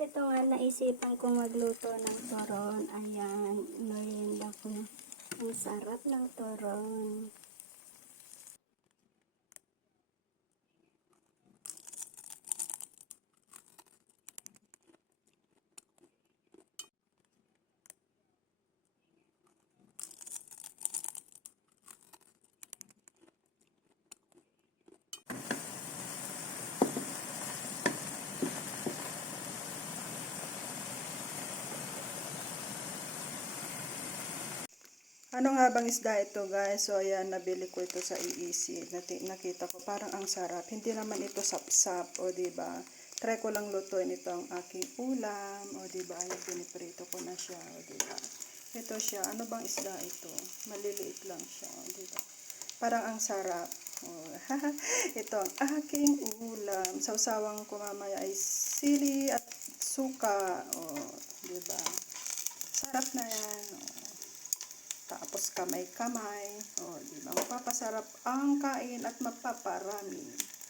ito nga naisipan kong magluto ng turon. Ayan, merienda ko na. Ang sarap ng turon. Ano nga bang isda ito, guys? So ayan, nabili ko ito sa EEC. Nakita ko parang ang sarap. Hindi naman ito sapsap, o diba? Try ko lang lutuin ito ang aking ulam, o diba? Ayan, piniprito ko na siya, o diba? Ito siya. Ano bang isda ito? Maliliit lang siya, o diba? Parang ang sarap. Oh, ito ang aking ulam. Sausawang ko mamaya ay sili at suka. O, diba? Sarap na yan. O. Tapos kamay-kamay. O, diba? Mapapasarap ang kain at mapaparami.